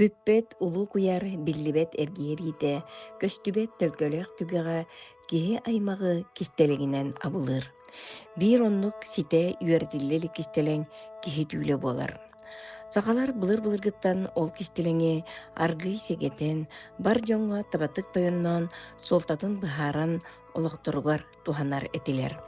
Бүппет улуу куяр биллибет эргиерийде, көстүбет төлгөлөөх түгөҕө киһи аймагы кистелегинен абылыр. Биир оннук сите үөрдиллели кистелең киһи түүлө болар. Сахалар былыр-былыргыттан ол кистелеңи аргый сегетен, бар жоңҥо табатык тойоннон солтатын быһааран олохторугар туханар этилер.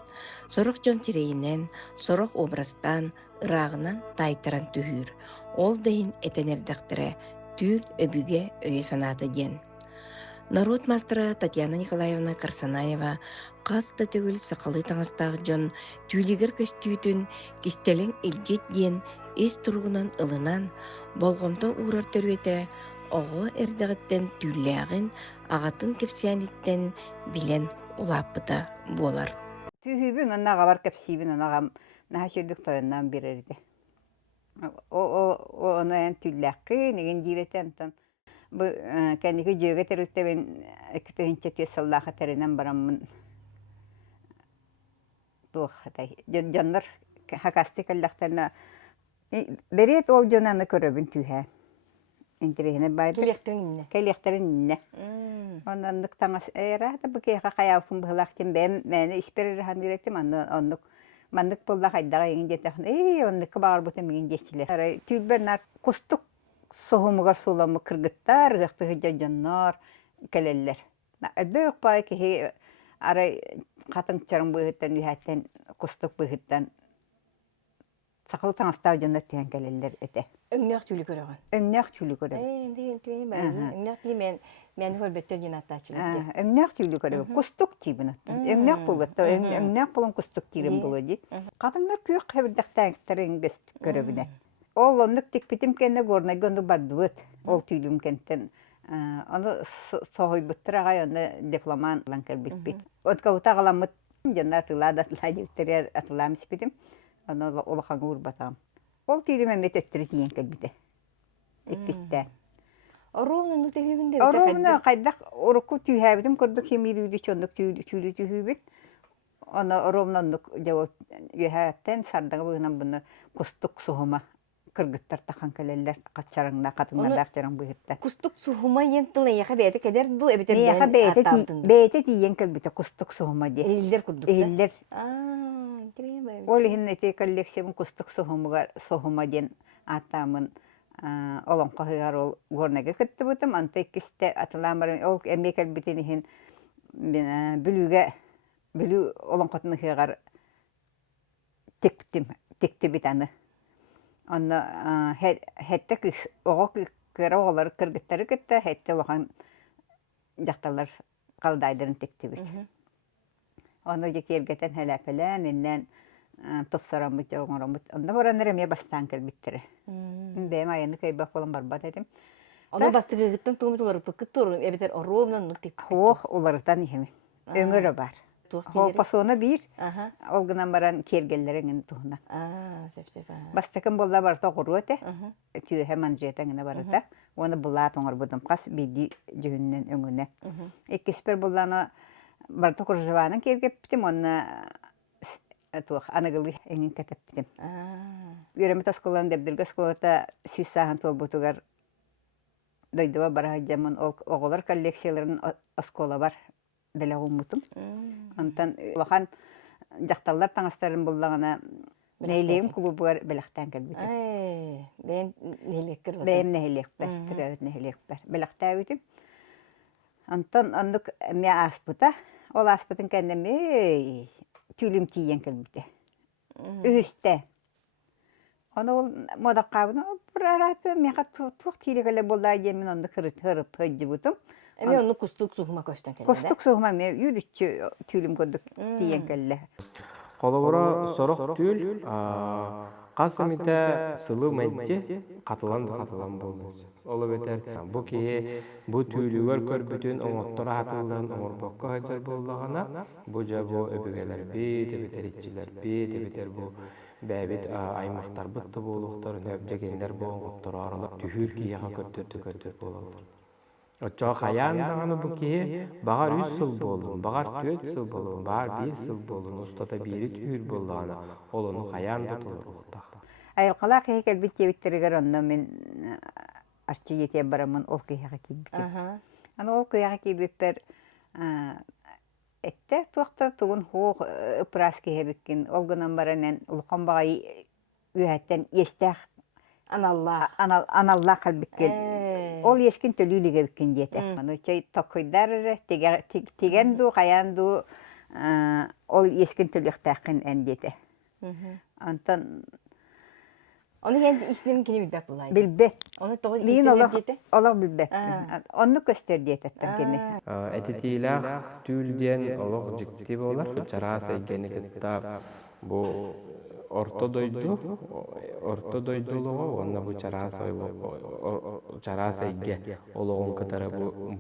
Сорох дьон сирэйинен, сорох обрастан, ыраагынан тайтаран түһүүр. Ол дэйин этенердэхтэрэ түүл өбүге өйө санаата диэн. Народ мастера Татьяна Николаевна Карсанаева қас да төгүл сақалы таңастаах дьон түүлигер көстүүтүн кистелең илжит диэн ис туругунан ылынан болгомто уурар төрүете оҕо эрдэҕиттен түүллээгин аҕатын кепсиэниттен билэн улааппыта буолар. Түйүбүн оннага бар кепсибин онага наха сөйдүк тойоннан берерди. Оны эн түлләкки неген диретен тон. Бу кәнеге жөге терилте мен экитенче тесаллаха теренен бараммын. Тух тай. Жаннар хакасты каллахтарна берет ол жонаны көрөбүн түйһә. Интерехне байды. Келехтеринне. Ондан таңас эрата букега каяфын быхлахтен бем мени исперер хан диретем анны мандык болда хайдага еңин жетахын. Онны бар бутем еңин жечилер. Түлбернар кустук соһумугар суламы кыргыттар, гыктыгы жаннар келеллер. Дөк бай ки ара катын чарым быһыттан үһәттен кустук быһыттан сакыл таңастау жаннар тиен келеллер эте. Өңнөк түлү көрөгөн. Өңнөк түлү көрөгөн. Энди бай. Өңнөк тимен мен хөрбеттер жинаттачылык. Өңнөк түлү көрөгөн. Кустук тибин. Өңнөк булат. Өңнөк булун кустук тирим булады. Катындар күйөк хәбердәктән гөст көрөгүнә. Ол ондук тикпитим кенне горна гонду бардыбыт. Ол түйлүм кенттен аны сохойбуттырага аны дипломан ланкер битбит. Отка утагаламыт жанна тылада тылайдыктер атылам спитим. Аны олахан урбатам. Ол түйлүм эмет өттүрү тиен келбите. Иккисте. Оровна нуте хүгүндө. Оровна кайдак урукку түйһәбитим көрдүк хемирүдү чондук түйлү түйһүбит. Аны оровна нук жауап юһәттен сардага бугынан буны кустук сухума кыргыттар тахан келелер качарыңна катыңнардар чарың быгытта. Кустук сухума ентылы яха бете кедер ду эбитер. Яха бете тиен келбите кустук сухума ди. Элдер курдукта. Элдер. Интересно. Ол хиннете коллекциям кустук сухума ден атамын олон кахыгар ол горнага кытты бутым анта кисте атыламар ол эме келбитени хин бүлү олон катны хыгар текти битаны. Анна хетте кис ого кыраалар кыргыттары кытта хетте лохан жакталар калдайдырын тектибит. Аны жекергетен хелапелен иннен топсарамыт жоңоромут. Анда бараныр эме бастан келбиттире. Бем айыны кайбак болан барбат этим. Аны бастыгыттан туумутулар пыкыттыр эбитер оровнан нуктик. Хох улардан ихеми. Өңөрө бар. Пасона бир. Ол гынан баран кергеллерин туһна. Сеп. Бастакын болла барта гуруэте. Түйе хеман жетеңне барата. Оны булла тоңор будым кас биди жүннен өңүнө. Экиспер булланы барта куржаванын кергептим оны тух анагылы эңин кетептим. Үйрөмө тасколан депдирге сколата сүсахан толбутугар дойдуба бара жаман оголор коллекцияларын оскола бар. Беле умутум. Антан лохан жакталлар таңастарын буллагана нейлем клубугар белактан келбите. Бен нелектер бар. Бем нелектер, тирәвет нелектер. Белактабитим. Антан андык ме аспыта, ол аспытын кендеме түлүм тиен келбите. Үстә. Аны ол мода кабына бурараты мега тук тирегеле булла жемин анда кырып хөҗҗибутум. Эме onu кустук сухума көстөн келди. Кустук сухума ме юдүччү түлүм көдүк тиен келле. Колобора сорох түл касымите сылы мәнче катылан болду. Олы бетер бу ки бу түлүгөр көрбүтүн оңоттора хатылдан оңорбокко хажар боллагана бу жабо өбөгелер бетер бетер бу бәбит аймактар бутты болуктар нөбдегендер бу оңоттора аралап түһүр кияга көттүр болалар. Очо хаян даганы бу ки багар 3 жыл болду, багар 4 жыл болду, багар 5 жыл болду, устата бири түр болганы. Олону хаян да толуруктак. Айылкала кекел битебиттеригер онно мен арчы ете барамын ол кыяга килбитим. Аны ол кыяга килбиттер этте туакта тугун хоо ыпрас киһебиккин олгунан баранен улкан багай үһәттен естэх аналла калбиккин ол ескин төлүлүгө биккин диете. Аны чай токойдар тиген ду каян ду ол ескин төлүктәкин эн диете. Антан Onu kendi işlemin kini bilbep bulaydı. Bilbep. Onu toğuz Liin işlemin diyeti? ola bilbep. Onu göster diyetettim kini. Etitiylах tüylden olaq jikti bolar. Çaras eygeni kitab bu orta doyduluğu onna bu çaras eyge olağın kadar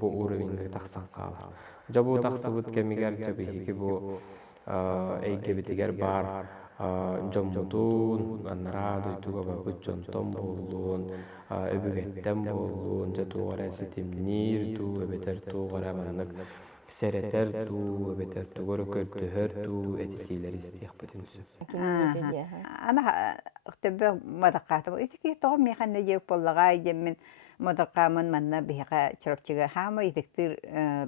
bu uğruvinde taqsan qalır. Jabu taqsıbıt kemiger jabihi ki bu eyge bitiger bar Jomutun, anara doytuga babut jontom bolun, öbügetten bolun, jatuğara sitimnir tu, öbeter tuğara manık sereter tu, öbeter tuğara kördühör tu, etitiler istiyaq bütünsü. Ana öktebe madaqatım. İtiki toğum meğanne jeyip bollağa jemmin madaqamın manna bihiqa çorapçıga hama itiktir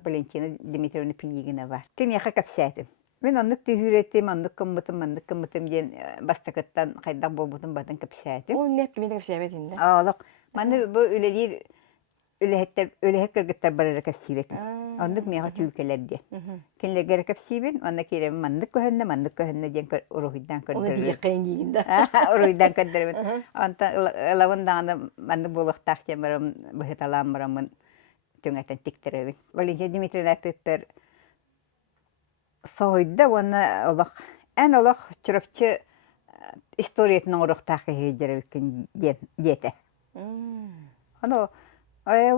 Valentina Dimitrievna Pinigina var. Ken yaqa kapsaydım. Ben anlık tühürettim, anlık kımmıtım diyen bastakıttan kaydak bolbutun batın kapsaydım. O ne kimi de kapsaybetin de? Ağlık. Manı bu ölelir, ölehet kırgıtlar barara kapsaybetim. Anlık meğa tüyülkeler diye. Kendiler gere kapsaybin, anlık kerem manlık köhünne diyen uruhiddan kırdırır. Onu diye kayın giyin de. Uruhiddan kırdırır. Anta ılavın dağında manlık boluqtaq diyen baram, bıhıt alan baramın tüngeten tiktirevin. Valentina Dimitrievna Pepper soyda ona olaq en olaq çırapçı istoriyetinin uruqtaqı heycerevikin diyete. Onu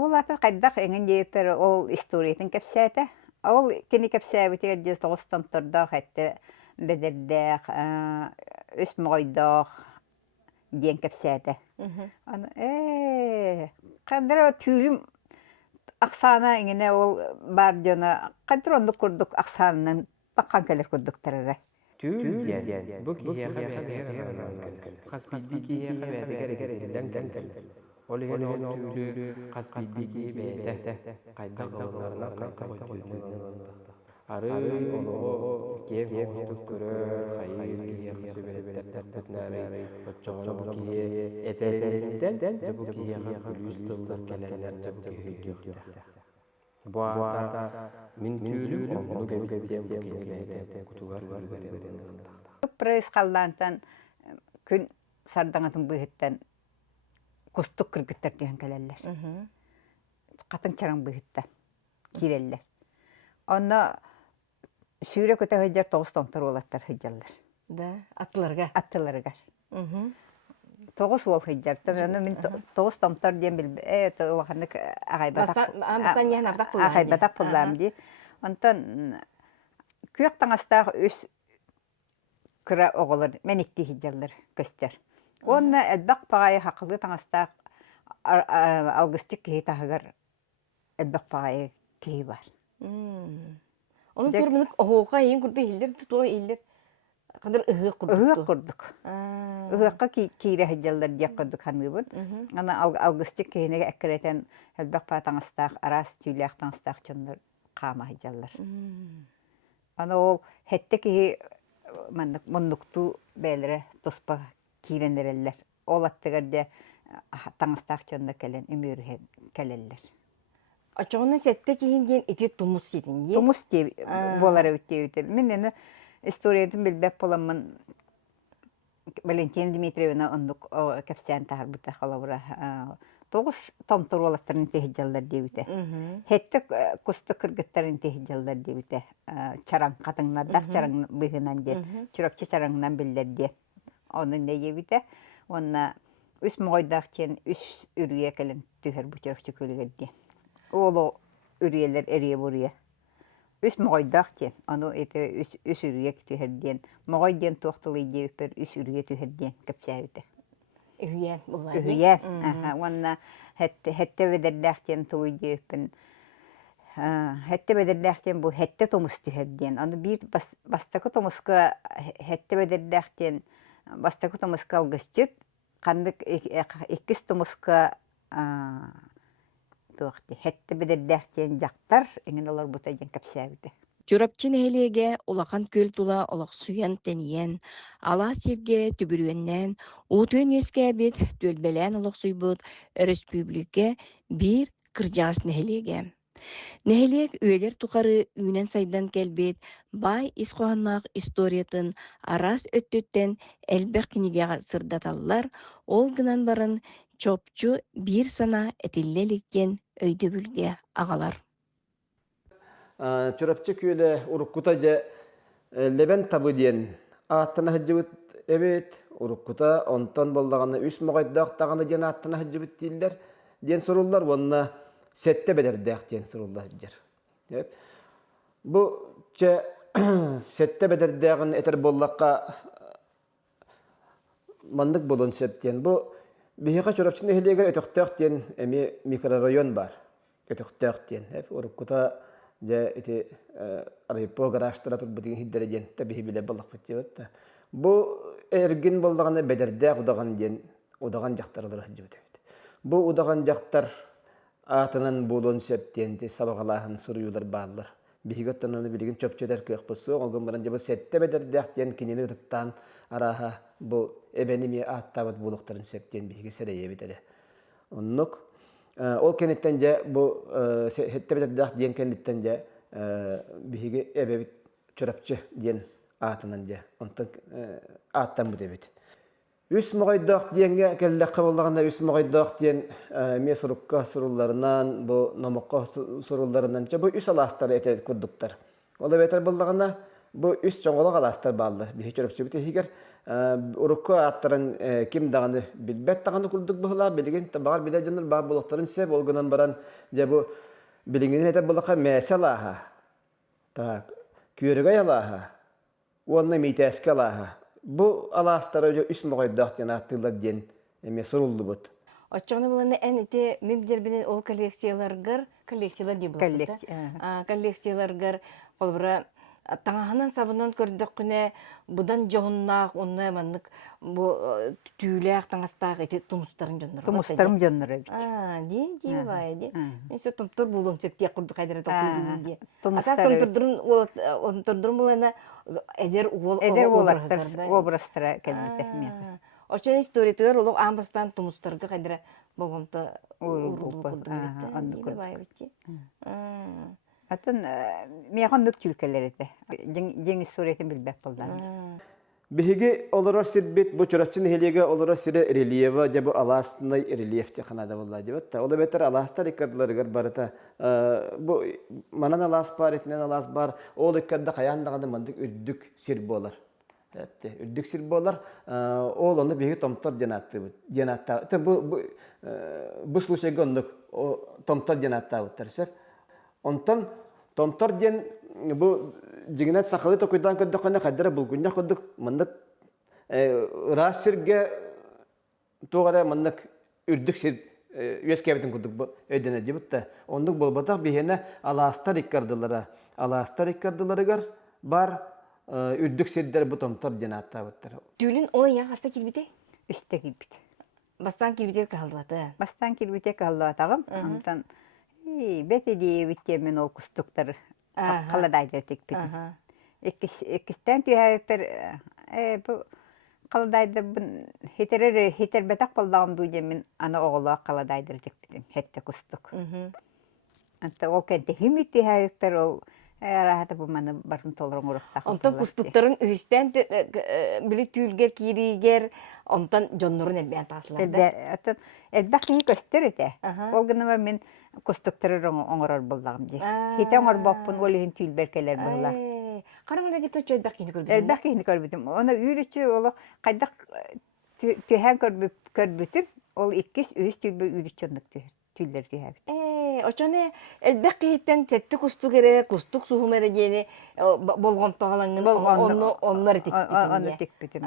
olata qaydaq engin deyper ol istoriyetin kapsayta. Ol kini kapsayta diye toğustam turda hatta bederdaq üs moydaq diyen kapsayta. Onu qadra tüylüm Aksana ingine ol bardiyona kadrondu kurduk aksanının bakkan keler kurduk tarara. Tül diyen, bu kiye xabeter qasbildi kiye xabeter gereketilen kelkel. Oligen ol tülü qasbildi kiye beyte, qayda qılınlarına qayda tülü. Arı oluğu kev hoğustuk görür, hayır kiye xübelette bütnari, otçağına bu kiye eterenizden, bu kiye xakulüs tıldır kelenler bu kiye hülyüqtü. Bu arada min tülüm onu gebettiyen bu kiye beyte, kutugar hülügerin. Prez kallantan gün sardanatın bıhıttan kustuk kırgıtlar diyen keleller. Katın çaran bıhıttan kireller. Onda Sürü kötü hıcar toğuz tontar olatlar hıcarlar. Da, atlarga. Attılarga. Toğuz ol hıcar. Min toğuz tontar diyen bilbe. Evet, o vaxanlık Bastan yahan avdak pullam. Ağaybatak pullam diye. Ondan kuyaktan astağ üs kıra oğulur. Menikti hıcarlar göster. Onunla elbaq pağayı haqılı tan astağ algısçık kihi tahıgar elbaq pağayı kihi var. Onun terminik oğuğa yiyin kurdu hildir, tutuğa hildir. Kadar ıhı kurduk. Ihı kurduk. Ihıqqa kire hıcallar diye kurduk hanıbın. Ana algısçık kihine ekkereten elbaq pağatan astağ, aras tüyliyaqtan astağ çonlar qama hıcallar. Ana ol hette kihi munduktu beylere tospa kirendereller. Ol attıgar diye tanastağ çonda kelen, ümürü keleller. Açığının sette kihin diyen eti tumus yedin. Tumus diye bolara ötüyor. Мен istoриятын билбеп боламын. Valentina Dimitrievna onduk kapsan tahar buta халавра. Toğuz tomtur olakların tehjallar deyüte. Hette kustu kırgıtların tehjallar deyüte. Çaran katınlar, dar çaran bıhınan diye. Çırapçı çaranından biller diye. Onun ne deyüte. Ona üs moğaydağçen üs ürüye kelen tüher bu çırapçı kölüger diye. Oğlu ürüyeler eriye buraya. Üs moğaydağçen. Onu ete üs ürüye tüher diyen. Moğayden tohtalı deyüper üs ürüye tüher diyen kapsayıda. Ühüyen bulaydı. Ühüyen. Ona hette vederlerken toy deyüpen. Hette vederlerken bu hette tomus tüher diyen. Onu bir bastakı tomuska hette vederlerken bastakı tomuska algısçıt. Kandık ikis tomuska туохти хетте бедердәхтен жактар эңен олар бутайын капсабыды. Чурапчын эхлеге улахан көл тула олақсуян тәниен, ала сирге түбірүеннен, уутуен ескәбет төлбелән олақсуйбыт республике бир кыржаас нехлеге. Нехлег өйлер тухары үнен сайдан келбет бай исқуаннақ историятын арас өттөттен әлбәқ книгеға сырдаталлар, ол гынан барын чопчу бир сана этиллеліктен өйді бүлге ағалар. Чурапчы күйлі уруккута же лебен табы диен аттына хыджыбыт эбет уруккута онтон болдағаны үс моғайдақтағаны ден аттына хыджыбыт дейілдер ден сұрулар онына сетте бедердәқ ден сұрулар хыджыр. Бұ че сетте бедердәғын этер боллаққа мандық болын септен. Бұ бейіға чурапчыны хелегер өтіқтәқ ден әме микрорайон бар. Өтіқтәқ ден. Уруккута же эти арыппо гаражтара турбутиген хиддереген табихи биле баллах битебет. Бу эргин болдаганы бедерде удаган ден удаган жактарлар хижбет. Бу удаган жактар атынан болон септенти сабагалаһын суруюлар баалар. Бихигеттен билеген чөпчөдер кыйкпысы, олгон баран жабы сетте бедерде ден кинени ыттан араха бу эбеними аттабат булуктарын септен бихиге серeye бителе. Оннук ол кенеттен же бу хеттебетдах диен кенеттен же биһиге эбебит чурапчы диен атынан же онтон аттан бу дебит. Үс могойдох диенге келлек кабыллаганда үс могойдох диен месурукка сурулларынан бу номокко сурулларынан же бу үс аластар этет курдуктар. Ол бетер буллаганда бу үс жоңголок аластар баалды. Биһи чурапчы бите хигер урукка аттарын ким даганы билбет даганы курдук быһыла билген табагар биле жаныр бар булактарын сеп олгонан баран же бу билингени этеп булакка месалаха. Так, күрөгө алаха. Онна митескалаха. Бу аластары же үс могойдак жана аттылар ден эме сурулду бут. Оччоны буланы энити мемдербинен ол коллекцияларгар деп булат. Коллекцияларгар колбура таңаһынан сабынан көрдік күне бұдан жоғыннақ, онына маннык бу түйіләк таңастақ еті тұмыстарын жонныр. Тұмыстарым жонныр әбіт. Ди бай, ди. Менсі тұмтыр бұлым сөптек құрды қайдары тоқылды ди. Тұмыстары... Тұмтырдырын бұлайна әдер олаттар, обрастыра кәлбеті. Очын историятығар олық амбастан тұмыстарды қайдары болғымты ұйылды бұлды. Атын мияғандық түлкелер еті. Жеңіс суретін білбәк болдан. Биһиги олоро сирбит бу чурапчын хелеге олоро сире рельефа жабы аластындай рельеф теханада болла дебет. Ола бетер аласта рекордларыгар барыта. Бу манан алас бар, етінен алас бар. Ол рекордда қаяндағады мандық үрдік сир болар. Үрдік сир болар. Ол оны биһиги томтор жанатты. Бу случайга ондық томтор жанатты ауыттар. Онтан томтор ден бу жигинет сахалы токуйдан көддөкөнө каддара булгуння көддөк мындык расирге тогара мындык үрдүк сир үескебитин көддөк бу өдөнө дебитте ондук болбатак бихене аластар иккардыларыгар бар үрдүк сирдер бу томтор жанаттабыттар. Түүлүн олай яңаста килбите? Үстө килбит. Бастан килбите калдыбаты. Бастан килбите калдыбатагым. Антан бете диебитте мен ол кустуктар каладайдыр текпитим. Эккистен түйәппер бу каладайдыр хитер бетак болдагым дуйде мен аны огола каладайдыр текпитим. Хетте кустук. Анта ол кенте химит түйәппер ол арахата бу маны барын толрон урукта. Онтан кустуктарын үстен били түүлгер киригер онтан жоннорун элбен таасларды. Элбәкни көстөр эте. Ол гына мен кустуктары оңорор болдагым ди. Хите оңор боппун олин түүлберкелер булла. Караңга кетти элбәкни көрбүтүм. Элбәкни көрбүтүм. Аны үйрүчү ол кайдак төһән көрбүтүм. Ол иккис үз түүлбер үйрүчөндүк түүллер түйәбит. Очоне элбәккиттен сетти кустук эре, кустук суһумере дени болгомтогалаңын оннор текпитим. Оннор текпитим.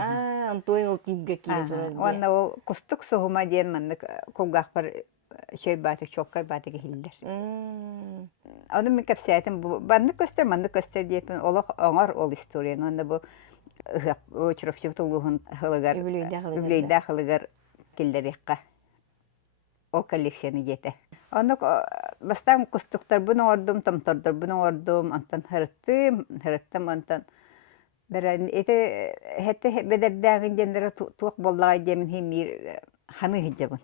Антуен ол тимге кире. Онна ол кустук суһума ден маннык кулгак бар шөй баты чоккай баты гилдер. Аны мен капсаятым банды көстөр, манды көстөр депин олох оңор ол историяны. Онда бу чурапчы тулугун хылыгар, үблейдә хылыгар килдерекка. ол коллекцияны жете. Оны бастан кустуктар буны ордум, томтордор буны ордум, антан хырыттым, антан берен эте хетте бедердәгин жендере тук боллага демин хемир ханы хижабын.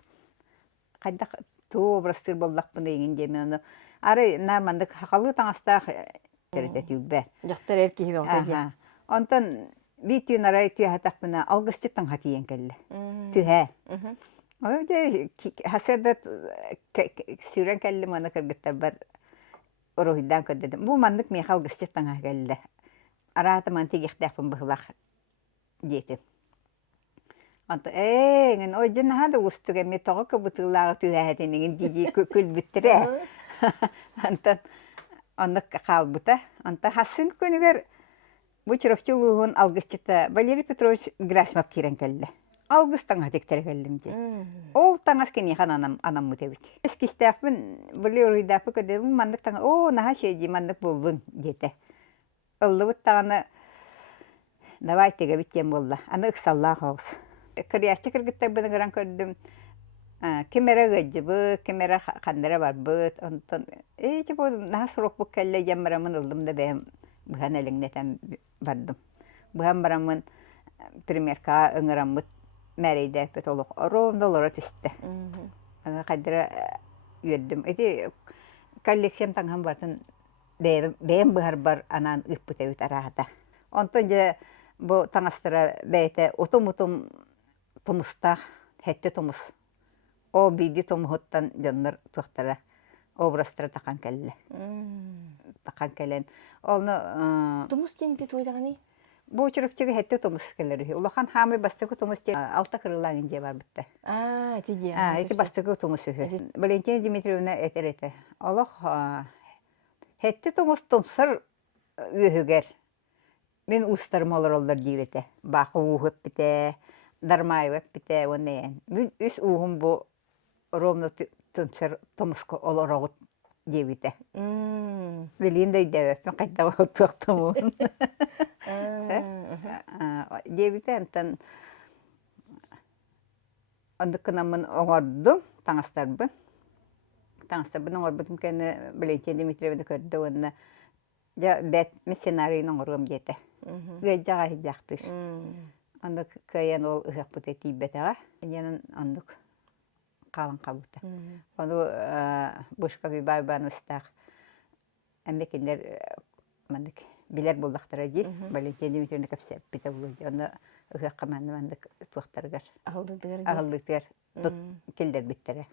Кайда ту образтыр боллакпын деген жемин аны. Ары нормандык хакалы таңаста терете түббе. Жактар эрки хибе. Антан битүн арай түйәтәкпенә алгысчыктан хатиен келде. Түйә. Оде хасадат сүрен келде мана кыргыттар бар оройдан көддем. Бу мандык мен алгысчыктан келде. Арата ман тигихтәпен быглак диетем. Анта ген ойжын хада устуга ме тога кыбытылага түйәтенеген диди күл биттере. Анта аннык калбыта. Анта хасын күнүгөр бу чырыпчылыгын алгысчыта Валерий Петрович Грасмов кирен келде. Алгыстан хатектер келдим ди. Ол таңас кени хананам анам мутебит. Эскистафын Валерий дафы көдем мандык таң о наха шеди мандык болдун дете. Ыллыбыт таганы давай теге биттен болду. Аны ыксалла хаус. Кырыячы кыргыттар быны гран көрдүм. Кемера гыжбы, кемера кандыра бар быт. Онтон эче бу наха сурок бу келле ямрамын ылдым да бем быхан элеңнетен бардым. Быхан барамын примерка ыңыраммыт мәрейді бет олық. Ровно лора түсті. Қадыра үйеддім. Эти коллекциям таңған бардың бәйім бұғар бар анан үппіт әуіт арағыда. Онтон же бұл таңастыра бәйті ұтым-ұтым тұмыста, хәтті тұмыс. О биди тұмығыттан жонлар тұқтыра обрастыра таққан кәлі. Таққан кәлін. Олны... Тумус жеңді тойдағаны? Бұл чырыпчығы хәтті тұмыс кәлері. Улахан хамы бастығы тұмыс жен алта қырылағын же бар бітті. Тиге. Эти бастығы тұмыс үхі. Валентина Дмитриевна әтер-әті. Олық хәтті тұмыс тұмсыр үйігер. Мен ұстарым олар олар дейреті. Бақы ұғып біте, дармай өп біте, оны ән. Мен үс ұғым бұл ровно тұмсыр тұмысқы олар оғыт дейбіте. Белин да идәвәппен қайда тұқтымын. Дейбіте әнтан ондықынамын оңырдым, таңастарбын. Таңастарбын оңырбыдым кәні Валентина Дмитриевна көрді онына бәт мен сценарийін оңырғым деті. Гөйджаға хиджақтыр. Ондық көйен ол ұғық бұты тейбетіға. Енін ондық қалын қалыпты. Onu Бушка Бибайбан ұстақ әмбекендер білер болдақтыра дейін. Валентина Дмитриевна көпсеп біті болуды. Оны ұғық қаманды мандық туақтарғар. Ағылдықтар. Келдер біттері.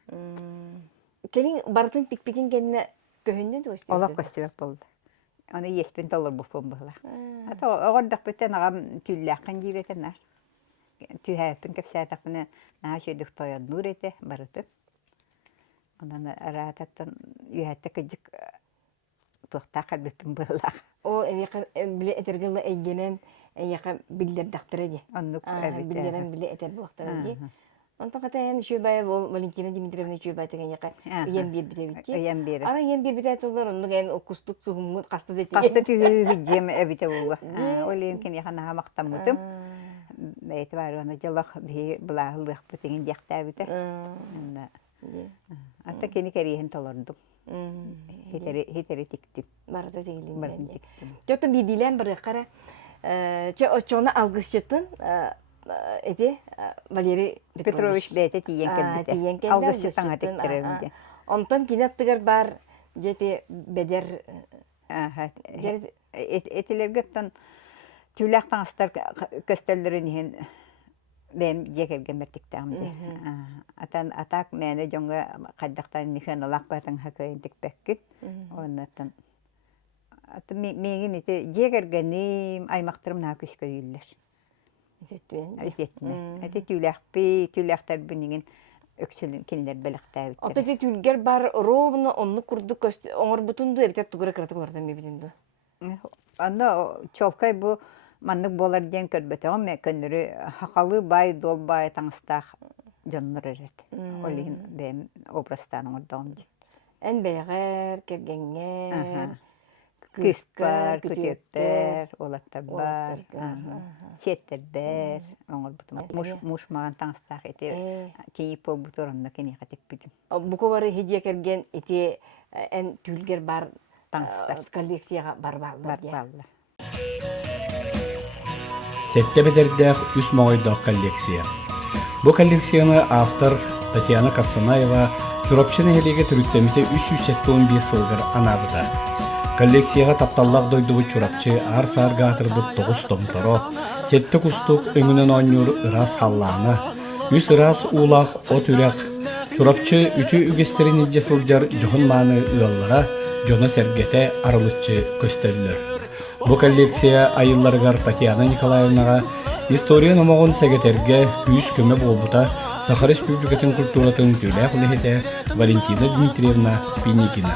Келін бардың тікпеген кәніне көхінді де өстен? Олақ көстіуек болды. Оны еспен толыр бұқпын бұғылар. Оғырдық біттен ағам түлләққан дейбетенлер. Түйәппін көпсәтақпіне наға шөйдік тойын нұр еті барыты. Ondan rahatatan üyette kıcık tuğta kalbipim bırak. O bile etergilla eygenen yaka biller daktara di. Onluk evet. Billeren bile eter buaktara di. Ondan kata yani şöbaya bol Valentina Dimitrievna şöbaya tegen yaka üyen bir bite bitti. Üyen bir. Ara üyen bir bite tuğlar onluk yani o kustuk suhumut kasta deti. Kasta tühü hüccem evite buğa. Olayın ki yakana hamaktan mutum. Beyti var ona jalak bir bulağılık bütüngin yakta evite. Hatta kendi keriyen talardım. Hiteri tiktim. Barada değilim. Barada tiktim. Çoğun bir dilen bırakara. Çoğuna algısçıtın. Edi Valeri Petrovich beyte tiyen kendite. Algısçıtan atektiremdi. Ondan kinattıgar bar. Jeti beder. Etiler gittin. Tüylekten astar köstellerin ben jekerge mertiktamdı. Atan atak mene jonga kaddaktan nişan olak batın hakayın tikpekit. Ondan atı mengin ite jekergenim aymaktırım na küsköyüller. Esetine. Ete tüylekter binigin öksülün kinler belektabi. Ata tüylger bar robunu onu kurdu oңор butundu ertet tugura kratıklardan bebitindu. Anda çolkay bu manlık bolar diyen körbete ama mekönleri hakalı bay dol bay tanıstaq canlar eret. Olihin benim obrastan orada onca. En beğer kergenger Кыс бар, күтөптер, олаттар бар, сеттердер, оңор бутум. Муш маған таңстақ еті, кейіп ол бұтырымда кене қатеп бітім. Бұқы бары хеджия керген ити ән түлгер бар Таңстар. коллекцияға бар балдар. Бар. Сетте бедердех үс моңойдоқ коллекция. Бу коллекцияны автор Татьяна Карсанаева Чуропчыны хелеге түрүттемите 315 сылгыр анабыда. Коллекцияға тапталлақ дойдуғы чурапчы ар-сарга атырбыт 9 томторо, сетті кустук өңінен ойнур ырас халланы, үс ырас улақ от үрек, чурапчы үті үгестерін жасылжар жоғын маны ұяллара, жоны сәргете арылытчы көстөлілер. Бу коллекция айылларғар Татьяна Николаевнаға история номоғын сәгетерге үс көмі болбута Саха Республикатын культуратын төлі құлығыте Валентина Дмитриевна Пеникина.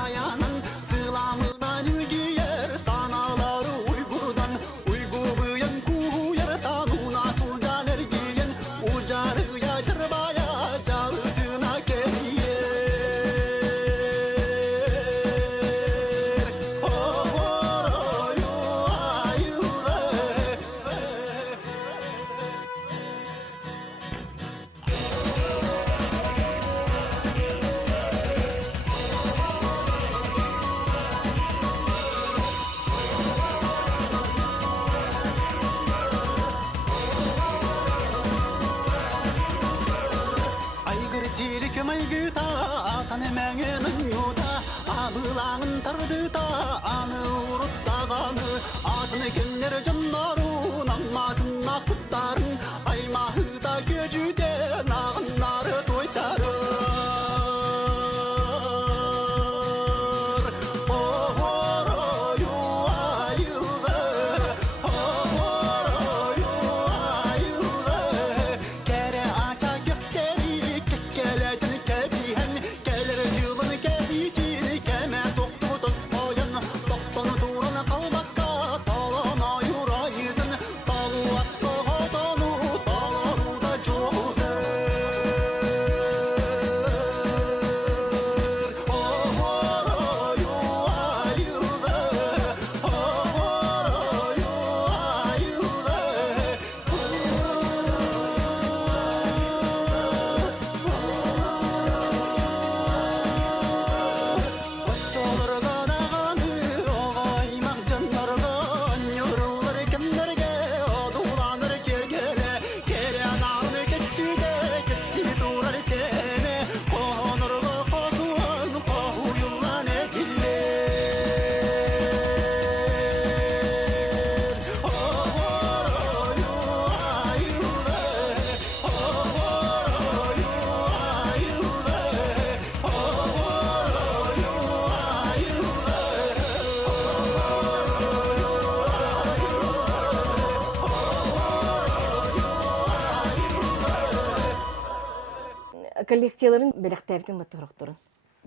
Коллекцияларын белектәбитин батырыктырын.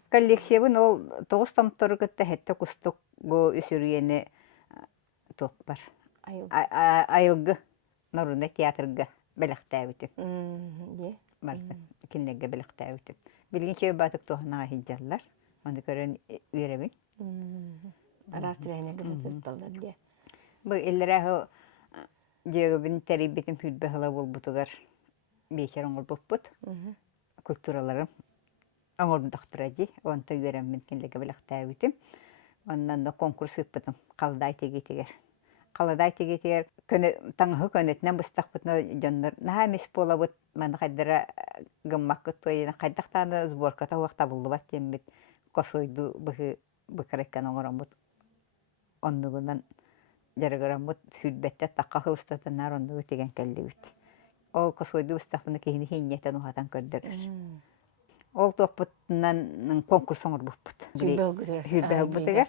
Коллекциябын ол 9 томторы кытта хетте кустук бу үсүрүене топ бар. Айылгы Норунда театрга белектәбитин. Барды. Киннеге белектәбитин. Билгенче батык тохнага хиҗаллар. Аны көрөн үйрәбин. Арастрайна гырыкталдар ди. Бу элләре җөгөбин терибитин күлбәһәлә булбутугар. Бешер оңгыл буппут. Культураларым аңордун тактыради, онта үйрәм мен кинлеге белектәбитим. Оннан да конкурс ыппытым. Калдай тегетегер. Калдай тегетегер көне таңгы көнетнән быстакпытны җаннар. Наһа мис болабыт, мен кайдыра гыммакы тойына кайдактаны сборката вакыта булды бат тембит. Косойду быкырыккан оңорамбыт. Оннугунан жарыгарамбыт хүлбәттә такка хылстатанар оннугу теген келдибит. Ол косойду быстакпыны кийини хиннетен ухатан көрдөр. Ол топпутнан конкурс оңор буппут. Хүлбәл бутыгар.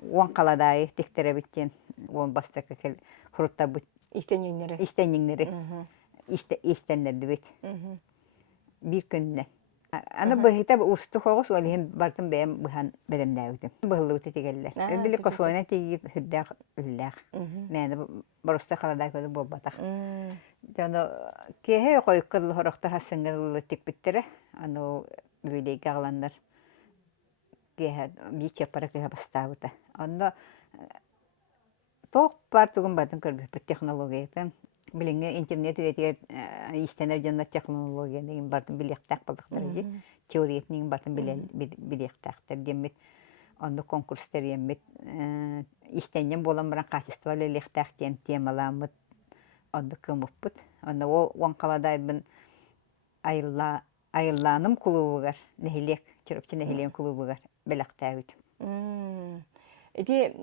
Он каладай тектеребиттен, он бастакка кел хурутта бут истеннери. Истеннерди бит. Бир көннән. Аны быһыта усту хогус олиһин бартын бәм быхан белемнәүдем. Быһылы тегелләр. Биле косойна теги хүддәк үлләр. Мәне барыста каладай көдө болбатак. Жана кеһе койкыл хорохтар хасынгыл тик биттере. Аны бүлеге агландар. bir çapara kıha bastavıta. Onda toq бар тугун батын көрбүт технологиядан. Билинге интернет өтер истенер жонда технология деген бардын билектак болдуктар ди. Теориятнын батын билектактар демет. Onda konkurslar yemmet. İstenyen bolan baran kачество лехтактен темаламыт. Onda kımıpпыт. Onda o Wankaladaybın ayıllaным klubu var. Nehilek, çöröpçü nehilek klubu var. Belaktağıt. Эти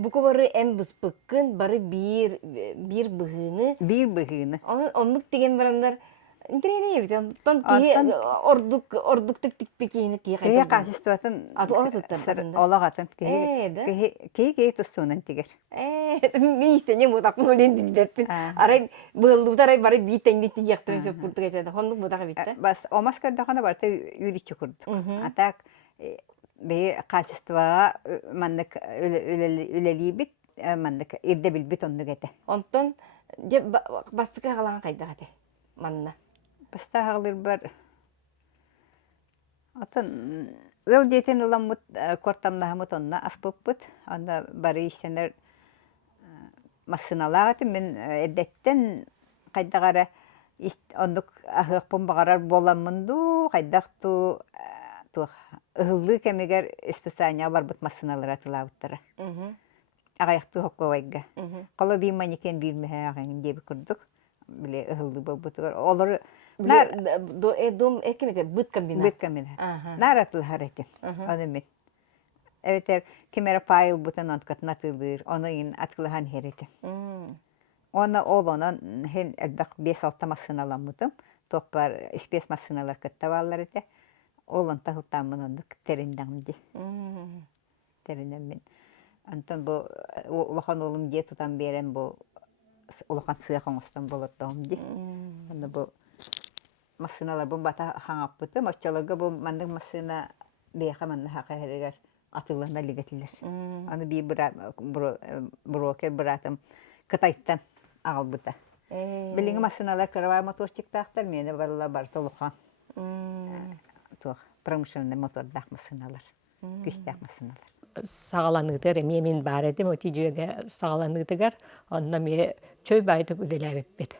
буку бары эн быспыккын бары бир быгыны. Bir bıgını. Онлук деген барандар интерене бит. Тон ки ордук тик кийини ки Kaya kачествоатын олағатын. Кей тұстуынан тегер. Мен истене мутак мулен дилдерпин. Арай быылдутарай бары бийтеңди тигяктырын сөп бурдук этеді. Хондук мутак битте. Бас омаскардахана барта юричи курдук. Атак бе качествоға мандык үлелибит, мандык ирде билбит ондук эте. Онтон же бастыка калган кайдага те. Манна. Баста хағылыр бар. Атын өл жетен ыламмыт кортамнахымыт онна аспыппыт. Онда бары истенер массыналағаты мен эддеттен кайдагара ондук ахыппын багарар боламынду кайдакту ыһыллы кемегер списания бар бут массыналар атылабыттара. Агаякту хоккобайга. Кала би маникен бирмеһе агын деп күрдүк. Биле ыһыллы болбутугар. Олар Дом экемете быт комбинат. бит комбинат. Наратыл харете. Анымен. Evet, kimera file button antkatnatılır. Onu in atkılahan herete. Ona olanan hen elbak 5-6 masınalamıdım. Topar espes masınalar kattavallar ete. Olan tahıltamın onu terindamdi. Terinden ben. Antan bu ulakan oğlum diye tutan beren bu ulakan sığakon ustan bolattağımdi. Onda bu masınalar bu bata hangap bıtım. Hoşçalarga bu mandık masına beyağa mandı haka herger. Atılığına ligetiler. Onu bir broker bırakım Kıtay'tan ağılbıda. Bilin masınalar kırvay motor çıktaktır. Mene varla bar tolukan. Pramışında motor dağ masınalar. Güçtağ masınalar. Sağlanıdır. Emin var edim. O tijüge sağlanıdır. Onunla me çöy baytıp üdelemepet.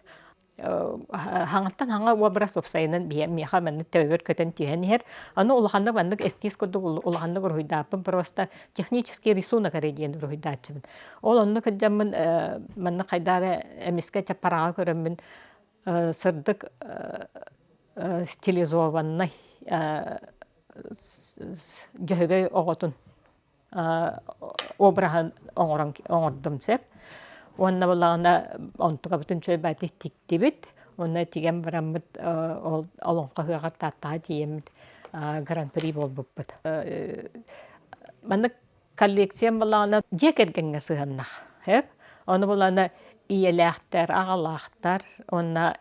Hаңаттан хаңа образ опсайынан бия меха манны төбөр көтөн тиһен хер аны улаханны баннык эскиз кодук улаханны гөрхүйдааппын просто технический рисунок аредиен гөрхүйдаачыбын ол онны кыджаммын манны кайдары эмиске чапарага көрөммүн сырдык стилизованный жөһөгөй оготун обрахын оңордум сеп. Онна болағына онтуға бүтін чөй бәті тиктебет. Онна тиген барамыд олонқа хыға таттаға тиемід гран-при бол бұппыд. Мәнік коллекциям болағына жекергенге сығаннақ. Оны болағына иеләқтер, ағалақтар, онна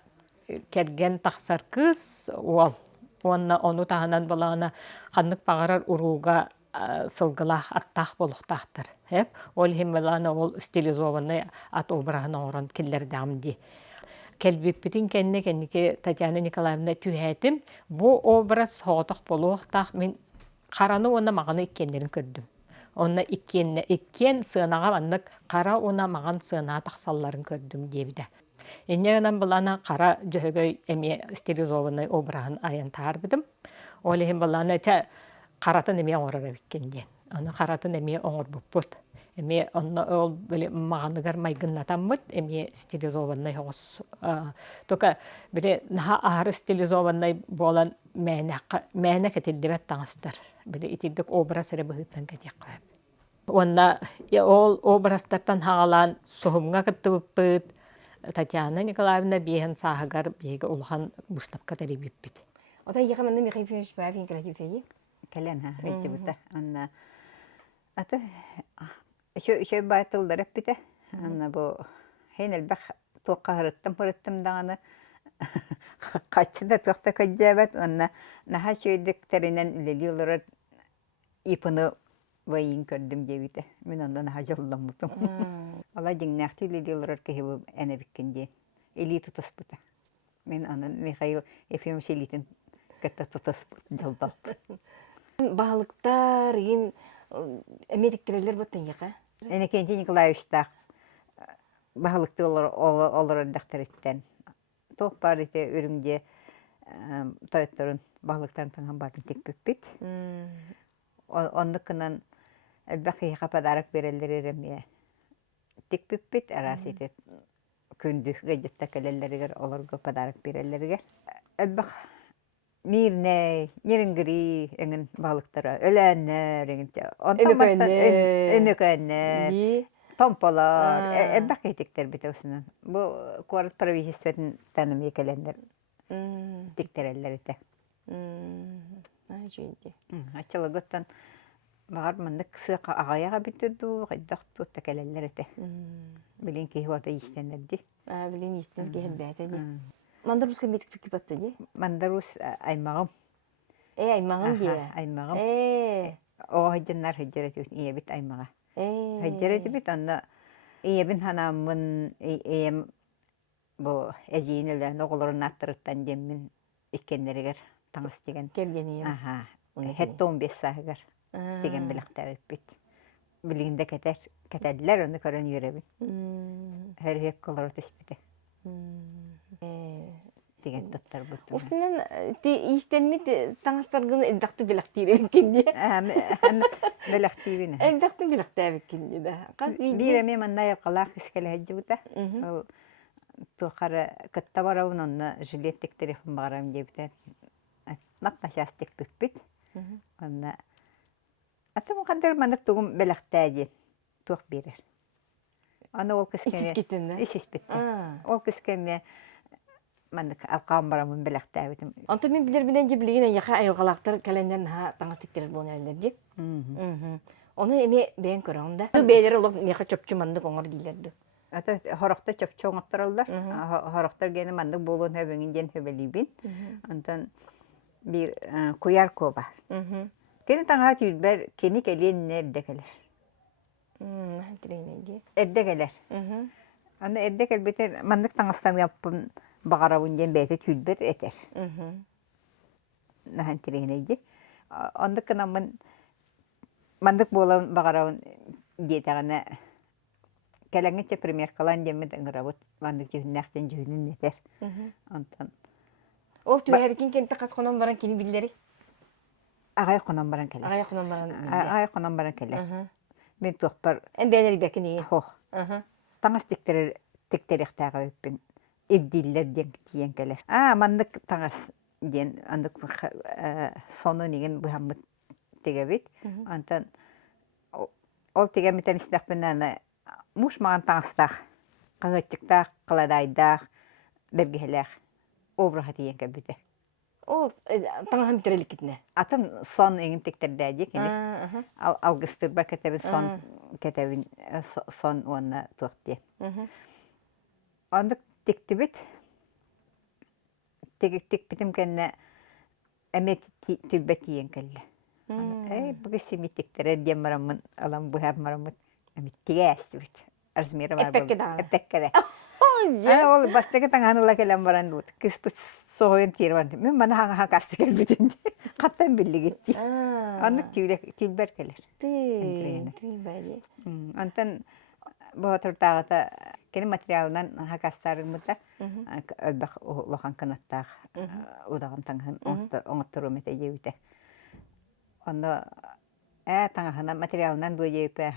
керген тақсар кыз ол. Онна оны тағынан болағына қанық бағарар ұруға сылгылах аттах болуқтақтыр. Ол хемеланы ол стилизованный ат обрағына оран келлердамди. Келбеппетін кенне Татьяна Николаевна түйәтім. Бұл образ хоғытық болуқтақ мен қараны оны мағаны иккенлерін көрдім. Оны иккен сынаға баннық қара оны маған сына тақсалларын көрдім дебді. Еннегінен бұлана қара жөғөй әме стилизованный обрағын аян бідім. Ол хемеланы Қаратын эме оңырға біккенден. Оны қаратын эме оңыр бұппыт. Эме онны ол біле мағаныгар майгыннатаммыт, эме стилизованный хоғыз. Тока біле наға ағыры стилизованный болан мәне кәтелдебет таңыстыр. Біле итилдік образ әрі бұғыттан кәтек қойып. Онна ол образтартан хағалан соғымға кітті бұппыт. Татьяна Николаевна бейін сағығар бейгі ұлған бұстапқа тәрі біппіт. Ота еқаманды мекайфинш бәфин креативтеги? Kelen ha, hece buta. Anna ata şöyle baytıldır hep bite. Anna bu henel bak toqa hırıttım dağını. Kaçında toqta kacabet. Anna naha şöydik terinen ileliyorlar ipini vayin gördüm diye bite. Ben ondan naha jollamıdım. Allah cinnahti ileliyorlar ki bu ene bikkindi. Eli tutus buta. Ben onun Mikhail Efim Şelitin katta tutus jollam. Баһылыктар ин эмедиктерелер боттан яка. Энекенти Николаевичтах баһылыкты олар дактарыттан. Топ бар ите үрүңде тойторун баһылыктарын таңган бардын тек бүппит. Оннукынан элбәхи подарок берелер эремие. Тек бүппит арас ите күндү гаджетта келелеригер оларга подарок берелерге. Элбәх мирне, нерингри эңин баһылыктара өләннәр эңин. Өнөкәннәр. Томполар, элбәк етектер бітеусынан. Бұл қуарыз правительстветін таным екелендер. Тектерелер еті. Ачылы ғыттан бағар мұндық сықа ағаяға бітуді, ғайдақ тұт тәкелелер еті. Білін кейі орда естенерді. Білін естенер кейі бәді де. Мандарус кәмбетік түкі батты де? Мандарус аймағым. Аймағым де? Аймағым. Оғайдынлар хыджар еті ие бит аймаға. Хыджарети бит анна иебин ханамын ием бу эжинелен оголорун аттырыттан деммин иккеннеригер таңыс деген Келгени. Аха. Хетте 15 сагыр деген билакта өппит. Билигинде кетерлер оны көрөн йөрөбүн. Хер хек колор төспүтө. Деген тоттар бут. Усунан истенмит таңастаргын элдакты билактире кенде. Белактивине. Элдакты билактабы кенде да. Биреме манна калак искеле хаджута. Тохара каттабарауын онна жилеттик телефон барам дебитер. Натна шастик бүппит. Онна атам кандыр мандык тугум белактади. Тух берер. Аны ол кискене. Исиспеттен. Ол кискеме мандык алкам барамын белактабитим. Антон мен билер жиблигине яка айылгалактар календерин ха таңастыктер болнайлар деп. Оны эме бен көрөндө. Бейлер олог меха чөпчү мандык оңор дилерди. Ата хорокта чөпчөңөттөрөлдөр. Хороктор гене мандык болон хөбөңүнден хөбөлүбүн. Антан бир куяр коба. Кени таңга түлбер, кени келеннер декелер. Тренинги. Эддегелер. Аны эддегел бетер мандык таңастан яппын багарабынден бете түлбер этер. Нахан тренинги. Андык кына мандык болон багарабын детагына келеңече пример калан демет ыңырабыт мандык жүннәктен жүнүн этер. Антан Ол түһәркин кенте касконон баран кини биллери. Агай конон баран келер. Агай конон баран келер. Мен тохпар. Бейлери бекини. Хо. Таңас тектеректага өппен. Эбдиллер ден тиен келер. Мандык таңас ден андык сону неген бухаммыт тегебит. Антан ол тегемитен истакпенана муш маған таңастақ, қаңытчықтақ, қыладайдақ, бергелек, обраға тиен кәбіті. Ол таңған түрелік кетіне? Атын сон еңін тектердәді, кені. Алғыстыр бар кәтәбін сон, кәтәбін сон онына тұқты. Ондық текті біт, тек бітім кәнне әмет түлбә тиен кәлі. Бұғы семет тектер әрден марамын, алам бұхар марамын. Тиге әсті біт. Размері бар бұл. Әппекке де. Ол бастығы таңғанылла келем баран бұд. Кіс бұд соғойын тиірван. Мен мана хаң асты кел бүтінде. Қаттан білі кетті. Анық түйбер келер. Түйбәді. Антан бұға тұртағыта кені материалынан хақастарын бұда өлбәқ ұлған қанаттақ ұдағын таңғын оңыттыру мәте жебіті. Онда таңғана материалынан дуа жебі,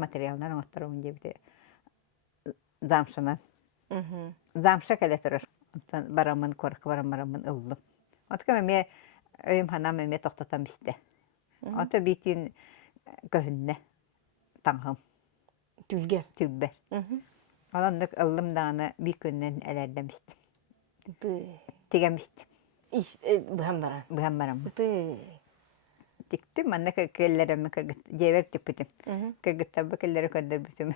материалынан оңыттыру жебіті. Замшынан. Замша кәлі тұрыр. Барамын, көркі барамын ұлдым. Отқа мәме өйім хана мәме тоқтатам істе. Ота бейтін көхінне таңғым. Түлгер. Түлбер. Оlandық ұлдым дағына бей күннен әлердем істе. Тегем істе. Бұхам барам. Бұхам барам. Тикти манна келлерем жебер типитим. Кыргыттабы келлере көндөр битим.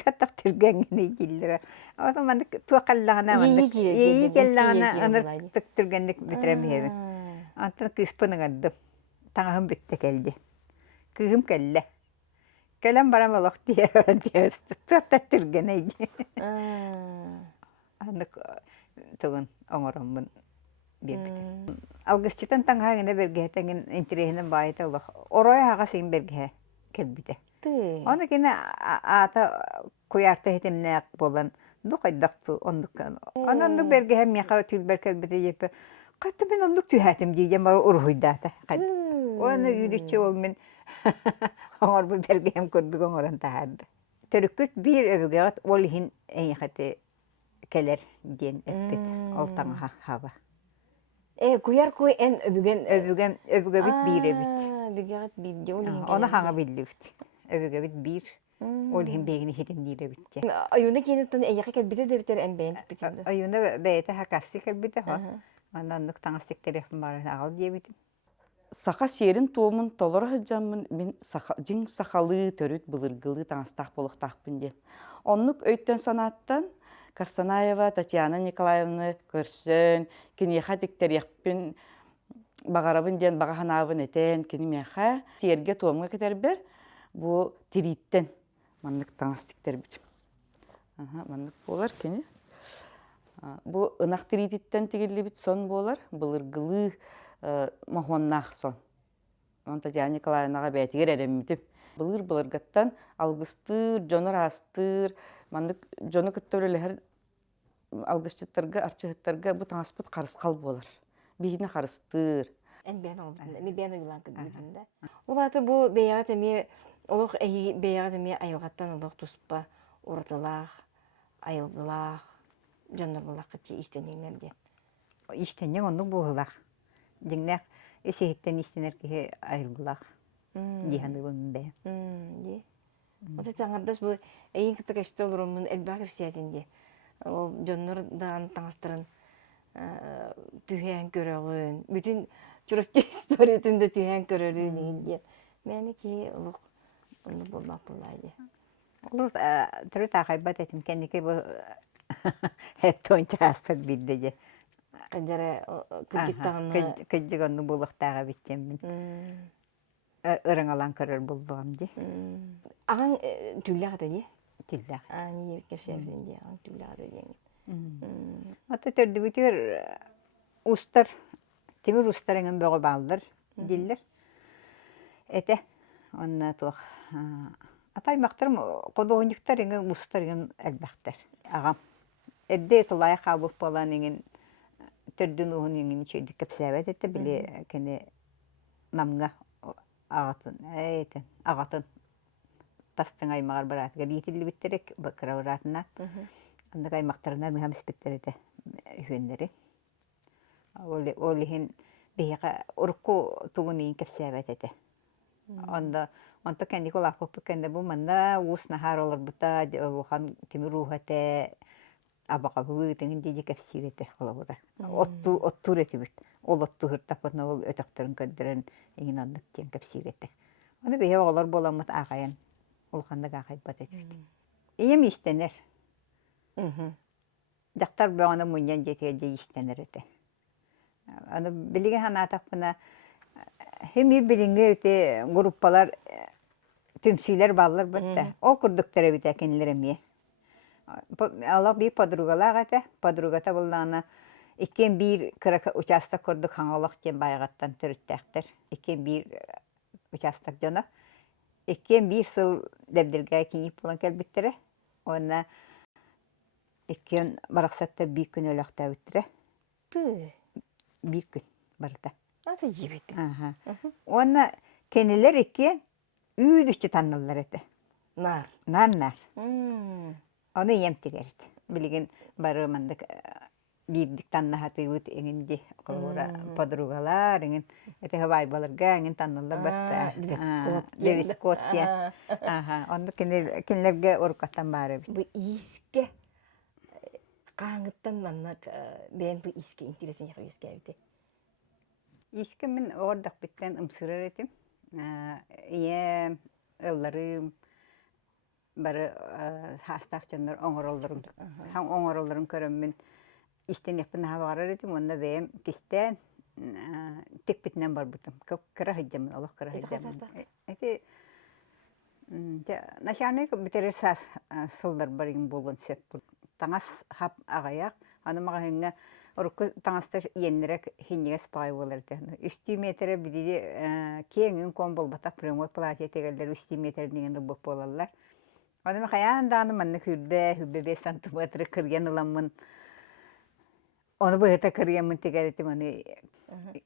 Таттак түргәнгәне дилләре. Ата манна туакаллагана манна. Йи келлагана аныр түргәндек битерәмәйбе. Ата кыспының адды. Таңым битте келди. Кыгым келле. Келем барам лох тие тиест. Таттак түргәне ди. Аны тугын оңоромун бирбит. Algısçıtan tangağına bergehetengin interehine bayıta olaq. Oraya haga sin bergehe kelbite. Onu kine ata kuyarta hetemne bolan duqaydaqtu ondukkan. Onunduk bergehe miyaqa tülber kelbite yepe. Qatta ben onduk tühatim diyeceğim var uruhuydata. Onu yüdüçe ol men Onlar bu bergehem kurduk oran tahardı. Törüküt bir öbügeğat olhin en yakati keler diyen öppet. Oltaŋa hava. Kuyar koy en öbügen Öbügebit bir ebit. Öbügen bir de olin. Ona hanga bildibit. Öbügebit bir. Olhin begini hitin değil ebit. Ayunda kenetten eyaka kelbite de biter en beğen bitinde. Ayunda beyte hakasti kelbite ha. Ondan dık taŋastik telefon var ağal diyebitim. Saqa şerin tuomun tolor hıcamın min jing sakalı törüt bılırgılı taŋastaq boluqtaqpın diye. Onnuk öйттен sanattan Kastanayeva Tatiana Nikolaevna körsön, kiniha dikteriyakpin bagarabın diyen bagahanabın eten, kini meha serge tuomga keterber bu tiritten manlık taŋastik terbit. Manlık bolar kini. Bu ınaq tirititten tigillibit son bolar, bılırgılı mahonnaq son. On Tatiana Nikolaevnaga bätiger edemmitim. Bılır-bılırgattan algыстыр, jonor astır, manlık jonu küttöreleher algışçıtlarga, arçıhıtlarga bu taŋaspıt qarısqal bolar. Bihine qarыстыр. En beğen oldu. Mi beğen uyulan kıdımında. Olata bu beyagat emi oluk beyagat emi ayılgattan oluk tuspa ortalaq, ayıldılaq, jonor kıçı istenenler diye. İştenyen onduk boğulaq. Dinler esehitten istener ki ayrılaq. Dihanı bunun be. Diye. O da taŋardas bu eyin kıtık işte olurumun elbaq üfsiyatin diye. O jonnordan taŋastırın tühen köröğün, bütün çurupçı istoriyetinde tühen köröğün diye. Meni ki oluk onu bulmak bulaydı. Olur türü taƙaybat etim kendiki bu hep tonca aspet bildi. Kadere kıcık tağını. Kıcık onu buluq tağa biteceğim ben. Irın alan körür bulduğum diye. Ağın tüllağ da diye. Tilla. Ani kefsevsin diye ağın tüllağ da diye. Ata tördü bütür ustar, timir ustarının böğü baldır, diller. Ete, onna tuğ. Atay maqtarım, qodoğuncuktarının ustarının elbaqtar. Ağam. Edde etulaya qabıp balanının tördün uğunun içeydi kepsevət ete bile kene namga ağatın, ağatın. Tastın aymağar baratıga liyitilli bitterek bakıra baratına. Onda aymaqtarına nıhamis bitter ete hüvenleri. Olihin behiqa urku tuğuniyin kepsevət ete. Onda kendi kulak bakıp kendi bu manda us nahar olur buta oluhan timir ruhate abaqa bu tengin diye kepsirete kolabura. Ottur eti bit. Ol ottu hırtapına ol ötöktörün köndüren engin andık diyen kepsirete. Onda behi oğlar bolamut ağayan. Olxanda qaqaybat etbit. İyem istener. Daqtar böğüne munyan jetege istener ete. Onu biligi hanataqpına hem bir bilinge öte gruppalar tümsüler ballar bitti. O kurdukları bite kendileri mi? Allah bir padrugalar ete. Padrugata bulduğuna iken bir kıraka uçastak kurduk hangalak diye baygattan türüttektir. İken bir uçastak cana. İkken bir sıl debdirgaya kinyip olan kelbittere. Ona ikken baraqsatta bir gün ölakta bittire. Bir gün barata. Ata jibit. Ona kendiler ikken üydüşçü tanrılar ete. Nar. Nar. Onu yemtigerit. Bilgin barımandık birdik tannahatı ut engindi kolora padrugalar engin ete havai balarga engin tannalar batta dreskot ya onda kenlerge orkatan bare Bu iske qağıttan manna ben bu iske interesin yaxı iske. İske min ordak bitten ımsırar etim. İye ıllarım barı hastaqçanlar oңorollarım. Han oңorollarım körüm min İşten yapın hava arar edim, onda benim kisten tek bitinen var butum. Kıra hıcamın, Allah kıra hıcamın. Eti, naşanı biterir sıldır barın bulun söp. Taŋas hap ağayak, anı mağa hınga Орукку таңаста еннерек хиннегес пай болырды. 3 метре биди кеңин ком болбата прямой платье тегелдер 3 метр дегенде боп болалар. Аны хаян даны манны хүрбе 5 сантиметр кырген ыламмын. Оны быта кыргенмын тегерети маны.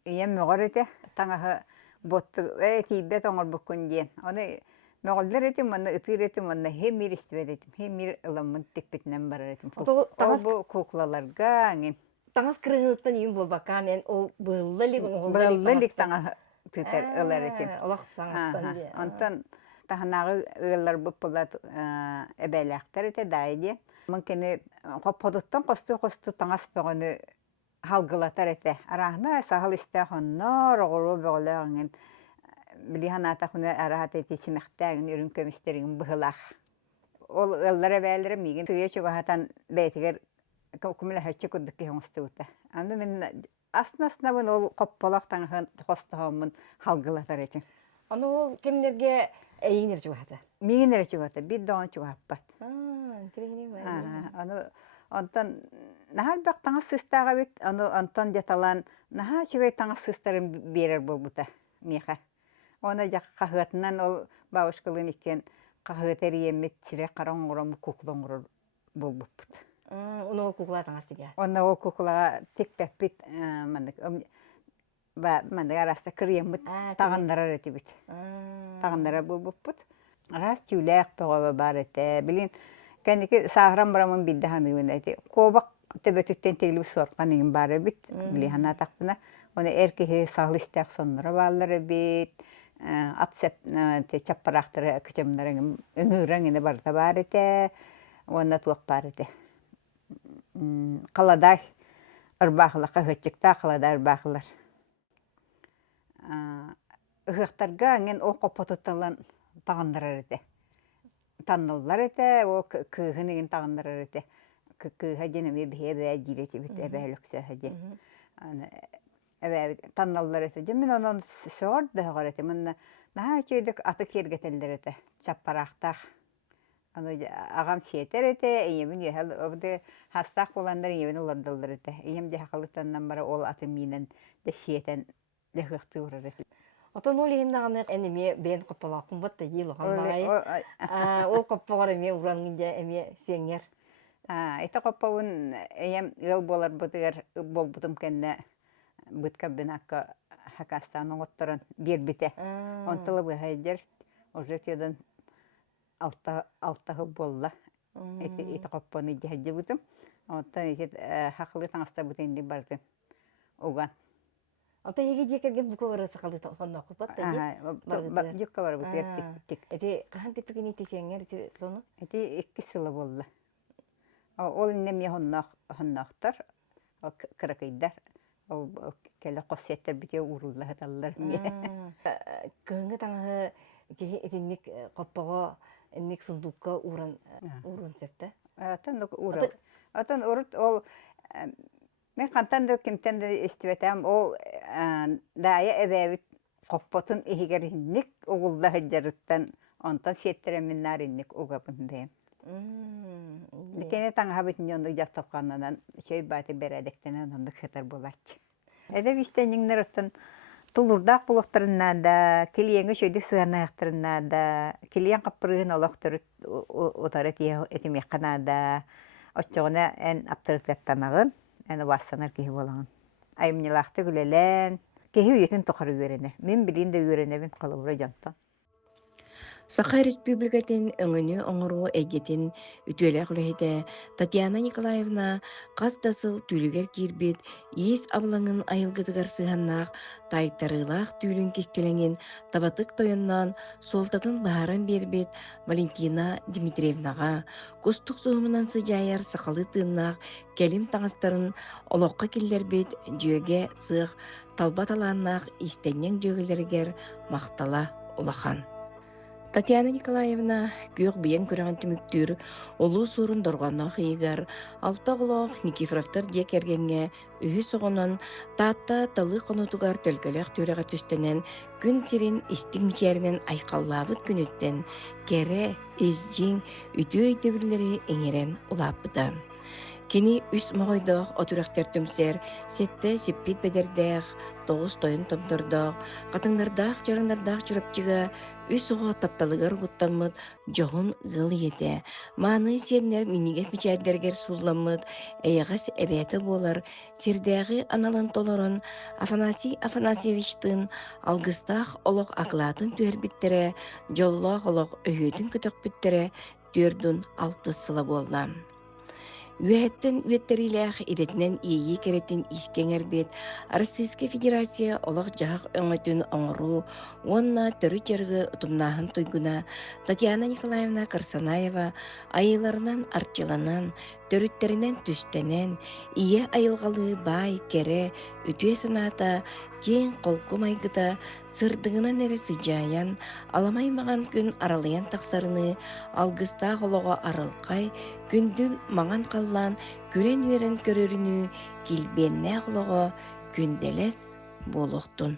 Ем мөгөрете таңа ботту тийбет оңор буккун ден. Аны мөгөлдер этим манны ытыретим манны хемир истебедетим. Хемир ыламмын текпетнен бараретим. Бу куклаларга аңин. Таңас кырыгыттан иим болбакан эн ол Быллылик таңа тытар ыларетим. Олақсаңаттан. Онтон таханагы ылар бу полат эбелектер эте дайди. Мынкени коподуттан косту таңас бөгөнү халгылатар эте. Арахна сахал исте хоннор огуру бөгөлөгөн билиханата хуна арахат эти симехтагын үрүн көмүстерин быхылах. Ол ылар эбелер миген түйе чугатан бетигер көмүлө хачы куддук хонстута. Анда мен асна-асна ол копполак таңын костогомун халгылатар эте. Аны ол кемнерге эйинер жугата. Мигенер чугата, бит дон чугаппат. Аны Онтон нахал бак таңас сыстага бит, онтон жаталан наха чугай таңас сыстарын берер болбута меха. Оны жак кахытынан ол бабышкылын икен кахытер емет чире караңгырам куклоңгур болбуппут. Оны ол кукла таңас диге. Оны ол куклага текпеппит мандык мандык араста кырембит тагындарар эти бит. Тагындара болбуппут. Раз тюлек пөгөбө бар эте. Билин кеники саграм барамын бидде ханыгын эти. Кобак төбөтүттен тегилип соркан ingen бар бит. Билихана тактына. Оны эркеге саглыстак соннора баллары бит. Атсеп те чаппарактары кычымдарын өңүрәңне барда бар эте. Оны туак бар эте. Каладай ырбахлыкка хөчүктә каладай ырбахлар. Ыхтарга ген о копотуттан тагындарар эте. Таннылар эте, о кыгынын тагындарар эте. Кыга денеме бебе дирете бит эбелексө хаде. Аны эбе таннылар эте. Мен анан сор да гарете. Мен наа чөйдүк аты кергетелдер эте. Чаппарактак. Аны агам сетер эте, эйемин яхал обде хастак боландар эйемин олордолдор эте. Эйем де хакылыктандан бара ол аты минен де сетен де хыкты урар эте. Отон ол ендаганы энеме бен коппалакын бат да ел гамбай. Ол коппагар эме урангынжа эме сеңер. Эте коппабын эйем ел болар бутыгар болбутум кенне бутка бинакка хакастанын отторон бербите. Онтылы быхайдер уже теден алта болла. Эте коппаны жахжы бутум. Онтан эте хакылы таңаста бутенди барды. Оган. Ата еге жекерген бұқа бары сақалды сонна құпат да е? Жүкка бар бұтыр тик. Әте қахан теппеген еті сеңер еті соны? Әте 2 сылы болды. Ол иннеме хоннақтар, кыракайдар. Ол кәлі қосеттер біте ұрылды хаталар. Кыңғы таңғы етіннік қоппаға әннік сұндуққа ұрын сөпті? Атын ұрыт ол мен кантан да кимтен да истибетем ол дая эбебит коппотун ихигеринник угулда хаджарыттан онтан сеттеремин наринник угапын бем. Дикене таңга битин жонду жакталганынан чөй баты бередектенен онду хетер болачы. Эдер истенingler оттан тулурдак булуктарына да, килиеңге шөйдү сыганаяктарына да, килиең каппырыгын олоктор отарет этимеккана да, оччогуна эн аптырыктанагын Әні бастанар кейі болағын. Айымнелақты күлелен, кейі үйетін тоқары үйрене. Мен білейін де үйренебін қалыбыра жантан. Саха Республикатын өңіні оңыру әгетін үтөлі құлайды Татьяна Николаевна қастасыл түлігер кербет ес абылаңын айылғыдығар сығаннақ тайттарылақ түлін кестеленген табатық тойыннан солтатын бағаран бербет Валентина Дмитриевнаға көстік соғымынан сыжайар сақалы тыыннақ кәлім таңыстарын олыққа келдербет жөге сық талбат аланнақ истеннен жөгілергер мақтала улахан. Татьяна Николаевна күйік бейен көреген түміктір олу сұрын дорғанна қиығар, алтағылық Никифоровтар дек әргенге үйі соғынан татта талы қонутығар төлгілік төреға түстенен күн тирин истік мичерінен айқаллабыт күніттен кәрі, езжин, үті өйдебірлері еңерен ұлапыды. Кини үс моғойдоқ отурақтар түмсер, сетті сеппит бедердеқ, тоғыз тойын томдордоқ, қатыңнардақ, жарыңнардақ жүріпчіға үс оға тапталығар ғуттамыд жоғын ғыл ете. Маны сеннер минигес мичайдергер сулламыд, әйіғас әбәті болар, сердәғі аналан толарын Афанасий Афанасьевичтын алғыстақ олық ақлатын түер біттірі, жоллақ олық өйетін көтік біттірі, түрдін алты сылы болдам. Үәттен үәттериләх идетінен ие керетін искеңер бет, Российская Федерация олық жағық өңөтін оңыру, онна түрі жырғы ұтымнағын тойгуна Татьяна Николаевна Карсанаева айыларынан арчыланан, төрүттеринен түстенен, ие айылғалы бай, кере, үтуе саната, кен қолқым айгыта, сырдығынан әрі сыжаян, аламаймаған күн аралыян тақсарыны, алғыста қолуға арылқай, күнділ маған қаллан, күрен верен көреріні, келбенне қолуға күнделес болуқтын.